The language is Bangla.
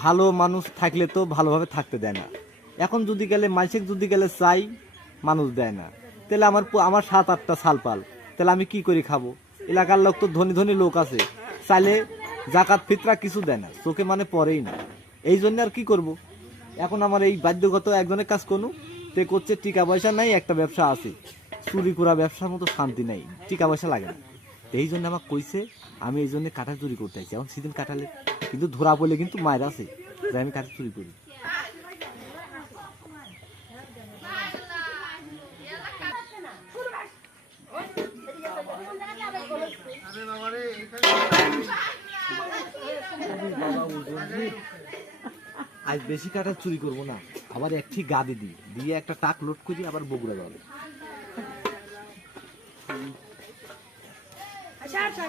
ভালো মানুষ থাকলে তো ভালোভাবে থাকতে দেয় না। এখন যদি গেলে মাইসেক যদি গেলে চাই মানুষ দেয় না, তাহলে আমার 7-8টা সালপাল, তাহলে আমি কি করে খাবো? এলাকার লোক তো ধনী ধনী লোক আছে, চাইলে জাকাত ফিতরা কিছু দেয় না, চোখে মানে পড়েই না। এই জন্য আর কি করব? এখন আমার এই বাধ্যগত একজনের কাজ করুন, তে করছে টিকা পয়সা নাই, একটা ব্যবসা আছে, চুরি করা ব্যবসার মতো শান্তি নাই, টিকা পয়সা লাগে না। এই জন্য আমাকে কইছে আমি এই জন্য কাঁঠাল চুরি করতে চাইছি। এখন সেদিন কাঁঠালে কিন্তু ধরা পড়লে কিন্তু মায়ের আছে যে আমি কাঁঠাল চুরি করি। আজ বেশি কাঁঠাল চুরি করবো না, আবার একটি গাদি দিয়ে একটা টাক লোড করি, আবার বগুড়া যাবে। আচ্ছা